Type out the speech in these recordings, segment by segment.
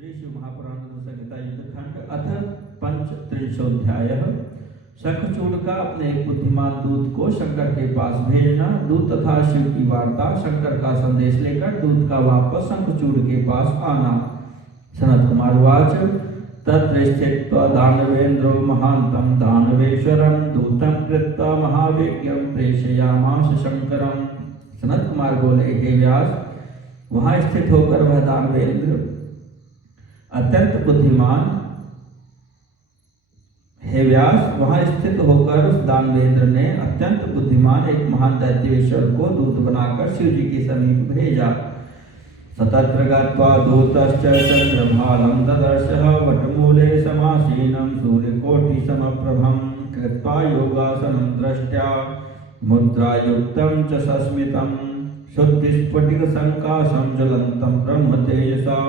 श्री शिव महापुराण संहिता युद्धखंड अथ पंचत्रिंशोऽध्यायः। शंखचूड़ का अपने एक बुद्धिमान दूत को शंकर के पास भेजना। दूत तथा शिव की वार्ता। शंकर का संदेश लेकर दूत का वापस शंखचूड़ के पास आना। सनत कुमार उवाच तत्र स्थित्वा दानवेन्द्रो महान्तं दानवेश्वरं दूतं कृत्वा महावेग्यं प्रेषयामास शंकरं। सनत कुमार बोले, हे व्यास, वहां स्थित होकर वह दानवेंद्र अत्यंत बुद्धिमान हे व्यास, वहां स्थित होकर उस दानवेंद्र ने अत्यंत बुद्धिमान एक महान दैत्येश्वर को दूत बनाकर शिव जी के समीप भेजा। सतत्र गत्वा दूतश्च चंद्रभालं ददर्शः वटमूले समासीनं सूर्यकोटि समप्रभं कृत्वा योगासनं दृष्ट्या मुद्रायुक्तं च सस्मितं शुद्धिस्फटिक संकाशं ज्वलन्तं ब्रह्म तेजसा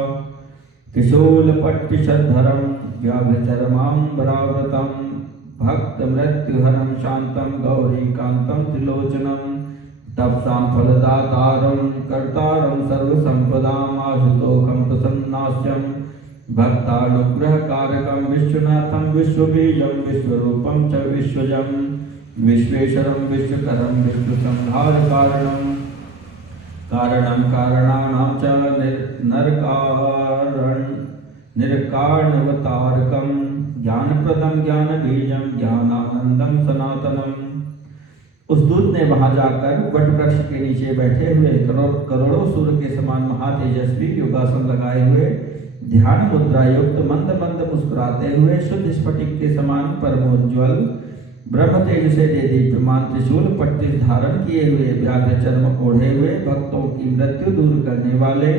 त्रिशूलपट्टिशद्धरं व्याघ्रचर्माम्बरावृतं भक्तमृत्युहरं शान्तं गौरीकान्तं त्रिलोचनं तपसां फलदातारं कर्तारं सर्वसम्पदाम् आशुतोषं प्रसन्नास्यं भक्तानुग्रहकारकं विश्वनाथं विश्वबीजं विश्वरूपं च विश्वजं विश्वेश्वरं विश्वकरं विश्वसंहारकारणं कारणं कारणानां च निर्कारणवतारकं ज्ञानप्रदं ज्ञानबीजं ज्ञानानंदं सनातनम्। उस दूत ने वहां जाकर वट वृक्ष के नीचे बैठे हुए करोड़ों सूर्य के समान महातेजस्वी योगासन लगाए हुए ध्यान मुद्रा युक्त मंद मंद मुस्कुराते हुए शुद्ध स्फटिक के समान परमोज्वल ब्रह्म तेज से दे दीप्यमान त्रिशूल पट्टी धारण किए हुए व्याघ्र चर्म ओढ़े हुए भक्तों की मृत्यु दूर करने वाले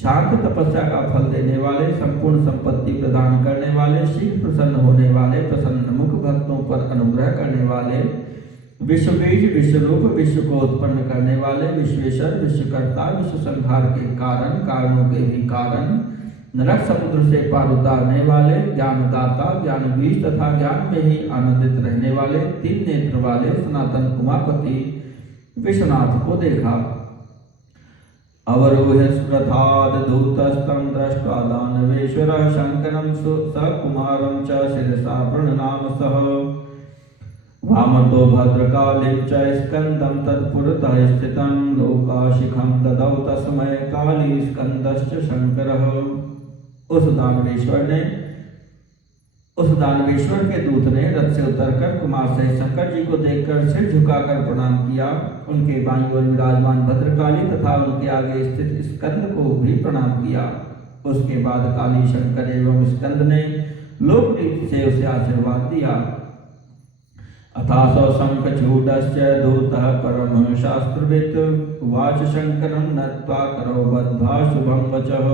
शांत तपस्या का फल देने वाले संपूर्ण संपत्ति प्रदान करने वाले शीघ्र प्रसन्न होने वाले प्रसन्न मुख भक्तों पर अनुग्रह करने वाले विश्व बीज विश्वरूप विश्व को उत्पन्न करने वाले विश्वेश्वर विश्वकर्ता विश्व संहार के कारण कारणों के भी कारण नरक समुद्र से पार उतारने वाले ज्ञानदाता ज्ञान बीज तथा ज्ञान में ही आनंदित रहने वाले तीन नेत्र वाले सनातन उमापति विश्वनाथ को देखा। अवरोह्य स्मृताद दूतस्तं दृष्ट्वा दानवेश्वरः शंकरं सकुमारं च शिरसा प्रणनाम सः वामतो भद्रकालीं च स्कन्दं तत्पुरतः स्थितं लोकाशिखं ददौ तस्मै काली स्कन्दश्च शंकरः। उस दानवेश्वर के दूत ने रथ से उतरकर कुमार सहित शंकर जी को देखकर सिर झुकाकर प्रणाम किया। उनके बाईं ओर विराजमान भद्रकाली तथा उनके आगे स्थित स्कंद को भी प्रणाम किया। उसके बाद काली शंकर एवं स्कंद ने लोक रीति से उसे आशीर्वाद दिया। अथासौ शंखचूडस्य दूतः परमः शास्त्रवित् उवाच शंकरं नत्वा करो बद्धा शुभं वचः।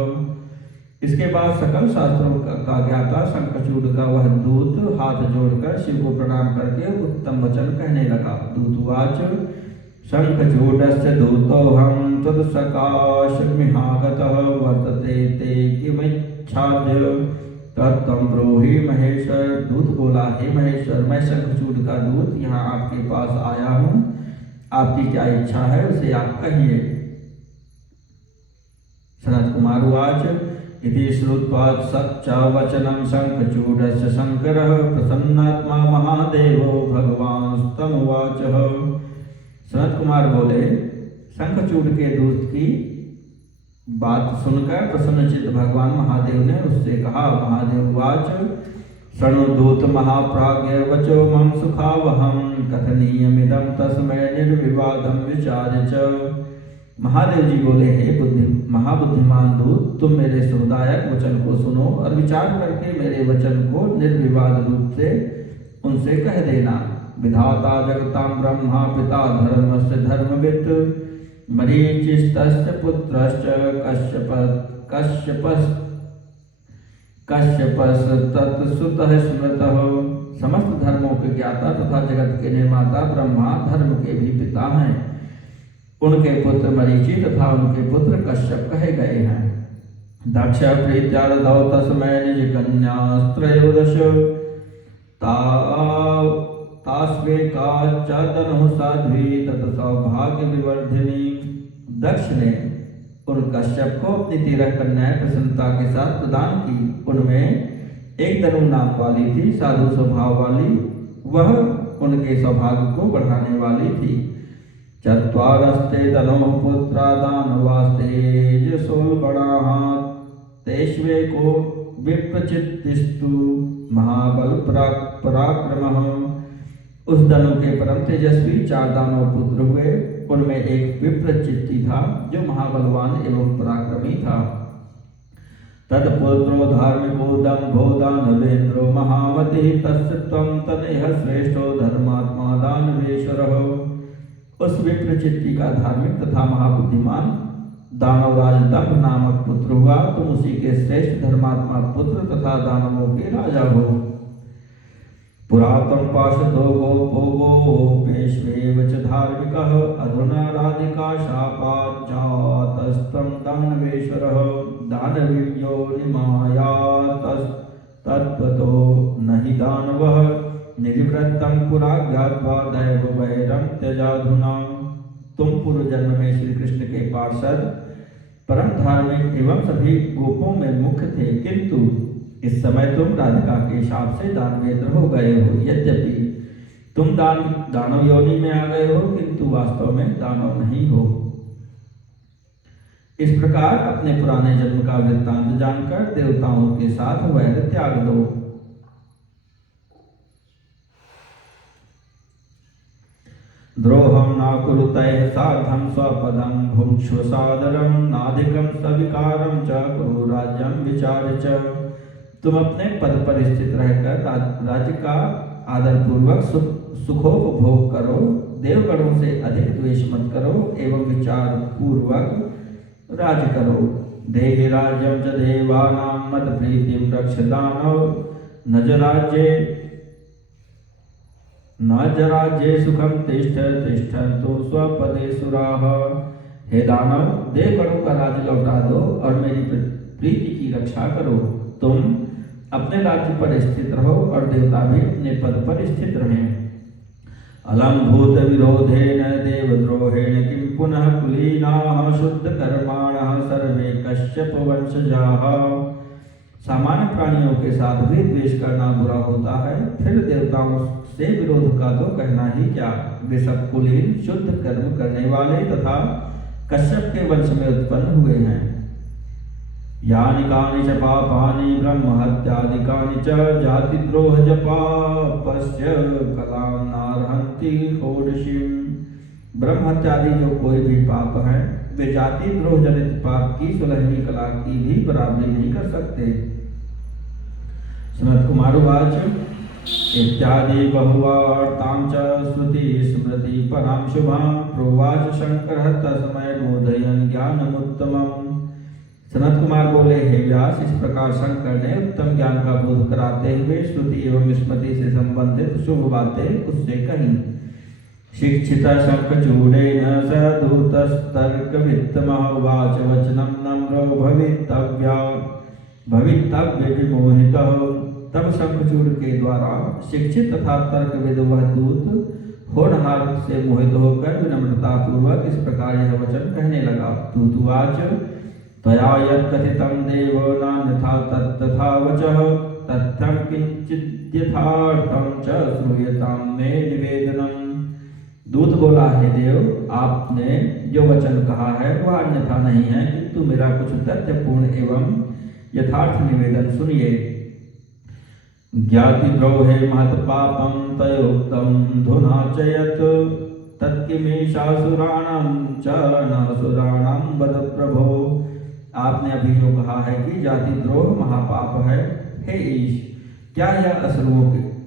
इसके बाद सकल शास्त्रों का ज्ञाता शंखचूड़ का वह दूत हाथ जोड़कर शिव को प्रणाम करके उत्तम वचन कहने लगा। दूत उवाच शंखचूडस्य दूतोऽहं तत्सकाशमिहागतः वर्तते ते किमिच्छाद्य तत्त्वं ब्रूहि महेश्वर। दूत बोला, हे महेश्वर, मैं शंखचूड़ का दूत यहाँ आपके पास आया हूँ। आपकी क्या इच्छा है उसे आप कहिए। सनत कुमार उवाच इति श्रुत्वा सच्चा वचनं शंखचूडस्य शंकरः प्रसन्नात्मा महादेवो भगवांस्तमुवाचः। सनत कुमार बोले, शंखचूड के दूत की बात सुनकर प्रसन्नचित्त भगवान महादेव ने उससे कहा। महादेव उवाच शृणु दूत महाप्राज्ञ वचो मम सुखावहं कथनीयमिदं तस्मै निर्विवादं विचार्य च। महादेव जी बोले, हे महाबुद्धिमान दूत, तुम मेरे सुखदायक वचन को सुनो और विचार करके मेरे वचन को निर्विवाद रूप से उनसे कह देना। विधाता जगतां ब्रह्मा पिता धर्मस्य धर्मवित् मरीचिस्तस्य पुत्रश्च कश्यपस्तत्सुतः स्मृतः। समस्त धर्मों के ज्ञाता तथा जगत के निर्माता ब्रह्मा धर्म के भी पिता हैं। उनके पुत्र मरीचि तथा उनके पुत्र कश्यप कहे गए हैं। दक्ष प्रीत्या ददौ तस्मै निज कन्यास्त्रयोदश तास्वेका च तनुः साध्वी तत् सौभाग्य विवर्धिनी। दक्ष ने उन कश्यप को अपनी 13 कन्याएं प्रसन्नता के साथ प्रदान की। उनमें एक तनु नाम वाली थी, साधु स्वभाव वाली, वह उनके सौभाग्य को बढ़ाने वाली थी। चत्वारस्ते तनो पुत्रा दानवास्ते सोलगणाः तेष्वे को विप्रचित्तिस्तु महाबल पराक्रमः। उस दनु के परम तेजस्वी 4 दानव पुत्र हुए। उनमें एक विप्रचित्ति था जो महाबलवान एवं पराक्रमी था। तत्पुत्रो धार्मिको दम्भो दानवेन्द्रो महामतिः तस्य त्वं तनयः श्रेष्ठो धर्मात्मा दानवेश्वरः। उस विप्रचित्ति का धार्मिक तथा महाबुद्धिमान दानवराज दम्भ नामक पुत्र हुआ। तुम उसी के श्रेष्ठ धर्मात्मा पुत्र तथा दानवों के राजा हो। पुरातन पार्षदो गोपो पेश्वेव च धार्मिकः अधुना राधिका शापात् जातस्त्वं दानवेश्वरः। दानवीर्यो निमायातस्तत्त्वतो न हि दानवः निर्वृत्तं पुरा ज्ञात्वा दैववैरं त्यजाधुना। तुम पूर्व जन्म में श्री कृष्ण के पार्षद परम धार्मिक एवं सभी गोपों में मुख्य थे, किंतु इस समय तुम राधिका के शाप से दानवेंद्र हो गए हो। यद्यपि तुम दानव योनि में आ गए हो, किंतु वास्तव में दानव नहीं हो। इस प्रकार अपने पुराने जन्म का वृत्तांत जानकर देवताओं के साथ वैर त्याग दो। द्रोहं न कुरुतैः सार्धं स्वपदं भुङ्क्ष्व सादरं नाधिकं सविकारं च कुरु राज्यं विचार्य च। तुम अपने पद पर स्थित रहकर राज्य का आदरपूर्वक सुखोपभोग करो, देवगणों से अधिक द्वेष मत करो एवं विचार पूर्वक राज्य करो। देहि राज्यं च देवानां मत प्रीतिं रक्ष दानव न च राज्ये सुखं तिष्ठन्तु स्वपदे सुराः। हे दानव, देवगणों का राज्य लौटा दो और मेरी प्रीति की रक्षा करो। तुम अपने राज्य पर स्थित रहो और देवता भी अपने पद पर स्थित रहें। अलम भूत विरोधेन देवद्रोहेण किं पुनः कुलीनाः शुद्ध कर्माणः सर्वे कश्यप वंशजाः। सामान्य प्राणियों के साथ भी द्वेष करना बुरा होता है, फिर देवताओं से विरोध का तो कहना ही क्या। वे सब कुलीन शुद्ध कर्म करने वाले तथा कश्यप के वंश में उत्पन्न हुए हैं। यानि कानि च पापानि ब्रह्म हत्यादिकानि च जातिद्रोह जपापस्य कलां नार्हन्ति षोडशीम्। ब्रह्म हत्यादि जो कोई भी पाप है, वे जाति द्रोह जनित पाप की 16वीं कला की भी बराबरी नहीं कर सकते। सनत कुमार उवाच इत्यादि बहुवार्तां च श्रुति स्मृति परां शुभां प्रोवाच शंकरः तस्मै बोधयन् ज्ञानमुत्तमम्। सनत कुमार बोले, हे व्यास, इस प्रकार शंकर ने उत्तम ज्ञान का बोध कराते हुए श्रुति एवं स्मृति से संबंधित शुभ बातें उससे कही। शिक्षित शंखचूडेन सदूतस्तर्कवित्तमः वाच वचनं नम्रो भवितव्य विमोहितः। तब शंखचूड़ के द्वारा शिक्षित तथा तर्कविद वह दूत होनहार से मोहित होकर विनम्रता पूर्वक इस प्रकार यह वचन कहने लगा। दूतवाच त्वया यत्कथितं देवो नान्यथा तत्तथा वचः तथ्यं किंचिद्यथार्थं च श्रूयतां मे निवेदनम्। दूत बोला, हे देव, आपने जो वचन कहा है वह अन्यथा नहीं है, किंतु मेरा कुछ तथ्यपूर्ण एवं यथार्थ निवेदन सुनिए। ज्ञातिद्रोहे महत्पापं तयोक्तं धुनाचयत् तत्किमीशासुराणां च नासुराणां वद प्रभो। आपने अभी जो कहा है कि जाति द्रोह महापाप है, हे ईश, क्या यह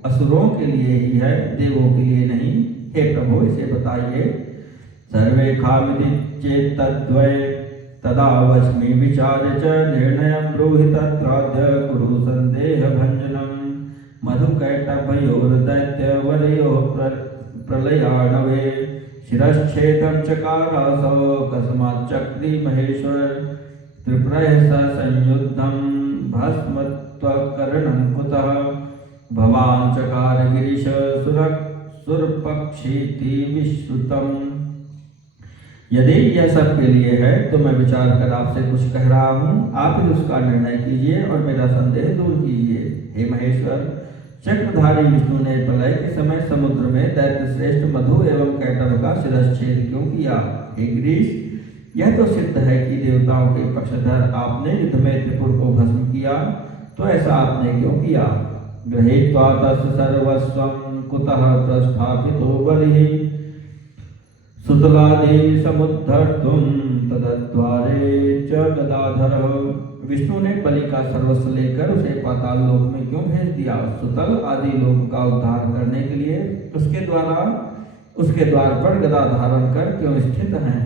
असुरों के लिए ही है, देवों के लिए नहीं? हे प्रभु, इसे बताइए। सर्वे खामिति चेत् तद्वै तदा वच्मि विचार्य च निर्णयं ब्रूहि तत्राद्य कुरु सन्देहभञ्जनम्। मधुकैटभयोर्दैत्यवर्योः प्रलयाणवे शिरश्छेदं चकारासौ कस्माच्चक्री महेश्वर त्रिपुरैः सह संयुद्धं भस्मत्वकरणं कुतः भवान् चकार गिरीश सुरपक्षीति विश्रुतम्। यदि यह सब के लिए है तो मैं विचार कर आपसे कुछ कह रहा हूँ, आप ही उसका निर्णय कीजिए और मेरा संदेह दूर कीजिए। हे महेश्वर, चक्रधारी विष्णु ने प्रलय के समय समुद्र में दैत्य श्रेष्ठ मधु एवं कैटभ का शिरच्छेद क्यों किया? हे गिरीश, यह तो सिद्ध है कि देवताओं के पक्षधर आपने युद्ध में त्रिपुर को भस्म किया, तो ऐसा आपने क्यों किया? गृहीत्वा तस्य सर्वस्वं कुतः प्रस्थापितो बलिः सुतलादि समुद्धर्तुं तदद्वारे च गदाधरः। विष्णु ने बलि का सर्वस्व लेकर उसे पाताल लोक में क्यों भेज दिया? सुतल आदि लोक का उद्धार करने के लिए उसके द्वार पर गदा धारण कर क्यों स्थित हैं?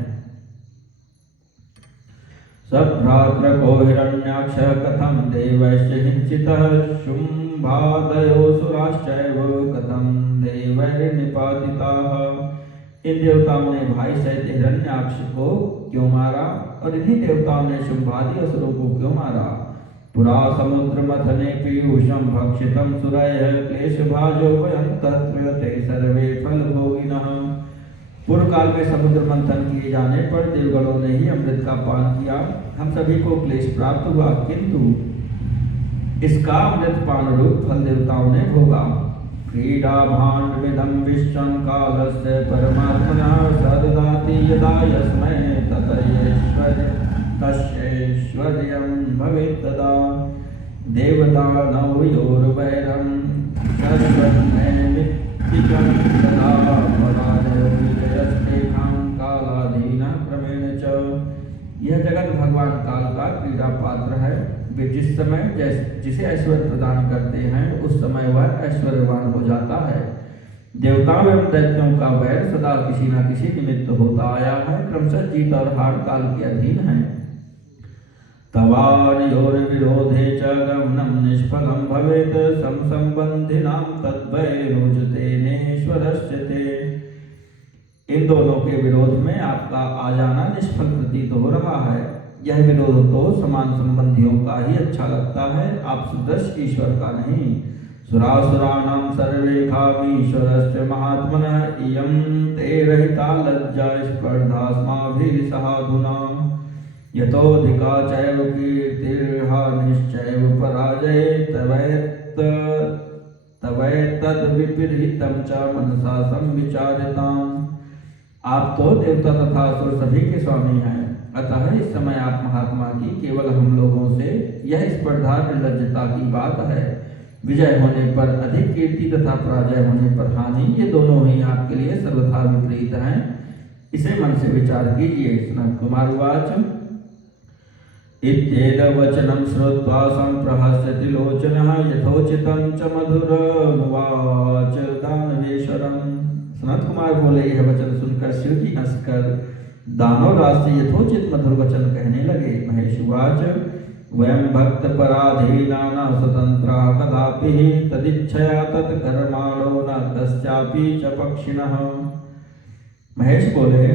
सभ्रातृको हिरण्याक्ष कथं देवैश्च हिंसितः शुंभादयो सुराश्चैव कथं देवैर्निपातिताः। इन देवताओं ने भाई सहित हिरण्याक्ष को क्यों मारा और इन्हीं देवताओं ने शुंभादि असुरों को क्यों मारा? पुरा समुद्र मथने पीयूषम भक्षितम सुरयः क्लेश भाजो वयं तत्र ते सर्वे फल भोगिनः। पूर्व काल में समुद्र मंथन किए जाने पर देवगणों ने ही अमृत का पान किया, हम सभी को क्लेश प्राप्त हुआ, किंतु इसका अमृत पान रूप फल देवताओं ने भोगा। क्रीडा भाण्डमिदं विश्वं कालस्य परमात्मनः सददाति यदा यस्मै तस्यैश्वर्यं भवेत् तदा। देवदानवयोर्वैरं शश्वन्नैमित्तिकं तदा पराजयो विजयस्तेषां कालाधीनः क्रमेण च। यह जगत भगवान काल का क्रीड़ा पात्र है। वे जिस समय जिसे ऐश्वर्य प्रदान करते हैं उस समय वह ऐश्वर्यवान हो जाता है। देवताओं एवं दैत्यों का वैर सदा किसी न किसी निमित्त होता आया है, क्रमशः जीत और हार काल के अधीन है। तवानयोर्विरोधे च गमनं निष्फलं भवेत् समसंबंधिनां तद्वैरोचतेनेश्वरस्य ते। इन दोनों के विरोध में आपका आ जाना निष्फल प्रतीत हो रहा है। यह विरोध तो समान संबंधियों का ही अच्छा लगता है, आप सदृश ईश्वर का नहीं। सुरासुराणां सर्वे कामीश्वरस्य महात्मनः इयं ते रहिता लज्जा स्पर्धास्माभिर्सहाधुना। यतोऽधिका चैव कीर्तिर्हानिश्चैव पराजये तवैतद्विपरीतं च मनसा संविचारिताम्। आप तो देवता तथा असुर सभी के स्वामी हैं, अतः इस समय आप महात्मा की केवल हम लोगों से यह स्पर्धा निर्लज्जता की बात है। विजय होने पर अधिक कीर्ति तथा पराजय होने पर हानि, ये दोनों ही आपके लिए सर्वथा विपरीत हैं, इसे मन से विचार कीजिए। सनत कुमार उवाच इत्येतद्वचनं श्रुत्वा सम्प्रहस्य त्रिलोचनः यथोचितं च मधुरमुवाच दानवेश्वरम्। सनत कुमार बोले, यह वचन सुनकर शिव जी हंसकर दानवराज से यथोचित मधुर वचन कहने लगे। महेश उवाच वयं भक्त पराधीना न स्वतंत्रा कदापि तदिच्छया तत्कर्माणो न कस्यापि च पक्षिणः। महेश बोले,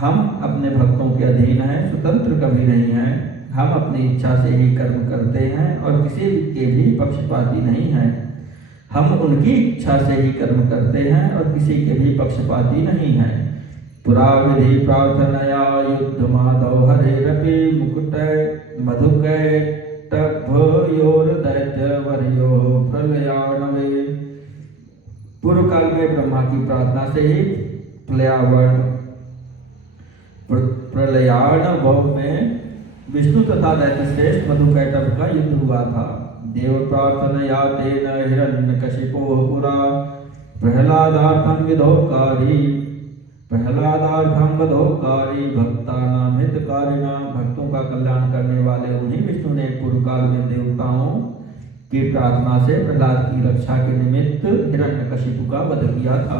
हम अपने भक्तों के अधीन हैं, स्वतंत्र कभी नहीं हैं। हम अपनी इच्छा से ही कर्म करते हैं और किसी के भी पक्षपाती नहीं हैं। हम उनकी इच्छा से ही कर्म करते हैं और किसी के भी पक्षपाती नहीं हैं। पुरा विधि प्रार्थनया युद्धमादौ हरेरपि मुकुटै मधुकैटभयोर्दैत्यवर्यो प्रलयार्णवे। पूर्व काल में ब्रह्मा की प्रार्थना से ही प्रलयार्णव में विष्णु तथा दैत्य श्रेष्ठ मधुकैटभ का युद्ध हुआ था। देव प्रार्थनया तेन हिरण्यकशिपो पुरा प्रहलादार्थं वधोकारी भक्तानां हितकारिणां। भक्तों का कल्याण करने वाले उन्हीं विष्णु ने पूर्व काल में देवताओं की प्रार्थना से प्रहलाद की रक्षा के निमित्त हिरण्यकशिपु का वध किया था।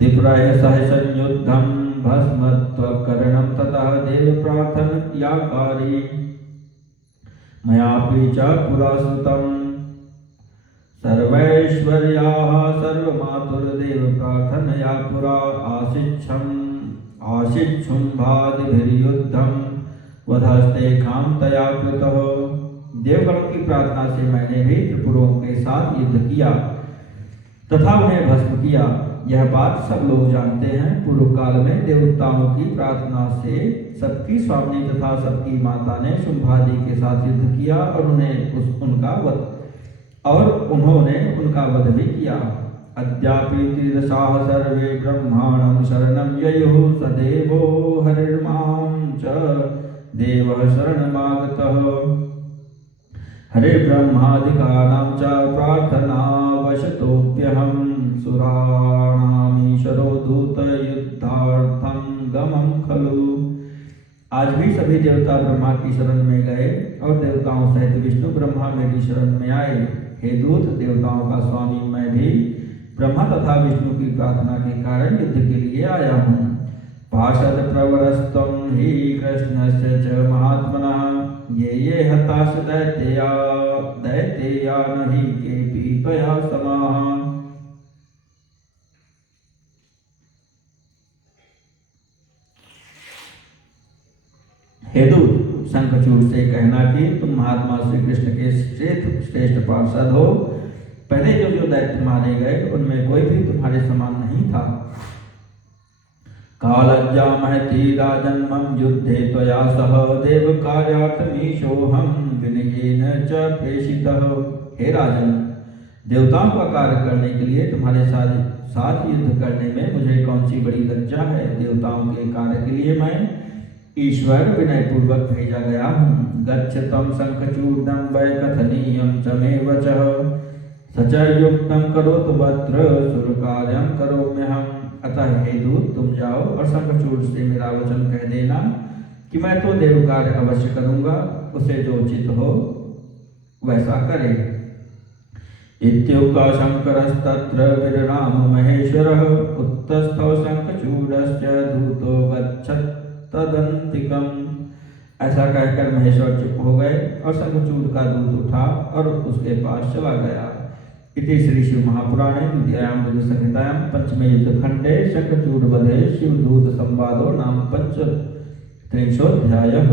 त्रिपुराय सह संयुद्धं भस्मत्वकरणं ततः देव प्रार्थनयाकारी मयापि च पुरा श्रुतं सर्वैश्वर्याः सर्वमातुर्देव प्रार्थनया पुरा आशिच्छुम्भादिभिर्युद्धं वधस्तेषां तया कृतः। देवगणों की प्रार्थना से मैंने भी त्रिपुरों के साथ युद्ध किया तथा उन्हें भस्म किया। यह बात सब लोग जानते हैं, पूर्व काल में देवताओं की प्रार्थना से सबकी स्वामी तथा सबकी माता ने शुंभादि के साथ युद्ध किया और उन्होंने उनका वध भी किया। अद्यापि तीर्षाः सर्वे ब्रह्माणं शरणं ययुः सदेवो हरिर्मां च देवः शरणमागतः। हरे ब्रह्मादिकानां च प्रार्थनावशतोऽप्यहं सुराणामीश्वरो दूतयुद्धार्थं गमं खलु। आज भी सभी देवता ब्रह्मा की शरण में गए और देवताओं सहित विष्णु ब्रह्मा मेरी शरण में आए। हे दूत, देवताओं का स्वामी मैं भी ब्रह्मा तथा विष्णु की प्रार्थना के कारण युद्ध के लिए आया हूँ। पार्षद प्रवरस्त्वं हि कृष्णस्य च महात्मनः ये हताश दैतेया नहि केऽपि त्वया समाः। हे दूत, शंखचूड़ से कहना कि तुम महात्मा श्री कृष्ण के श्रेष्ठ पार्षद हो। पहले जो दैत्य मारे गए उनमें कोई भी तुम्हारे समान नहीं था। कालज्जा महती राजन्मं युद्धे त्वया सह देव कार्यार्थमीशोऽहं विनयेन च प्रेषितः। हे राजन, देवताओं का कार्य करने के लिए तुम्हारे साथ युद्ध करने में मुझे कौन सी बड़ी लज्जा है। देवताओं के कार्य के लिए मैं ईश्वर विनय पूर्वक भेजा गया हूँ। गच्छ तं शंखचूडं वै कथनीयं च मे वचः सच युक्तं करोतु वत्र सुरकार्यं करोम्यहम्। अतः हे दूत, तुम जाओ और शंखचूड़ से मेरा वचन कह देना कि मैं तो देव कार्य अवश्य करूँगा, उसे जो उचित हो वैसा करे। इत्युक्त्वा शंकरस्तत्र विरराम महेश्वरः उत्तस्थौ शंखचूडस्य दूतो गच्छत् तदंतिकम्। ऐसा कहकर महेश्वर चुप हो गए और शंखचूड़ का दूत उठा और उसके पास चला गया। इति श्री शिव महापुराणे द्वितीयायां संहितायां पंचमे युद्धखंडे शंखचूड़ वधे शिवदूत संवादो नाम 35 अध्यायः।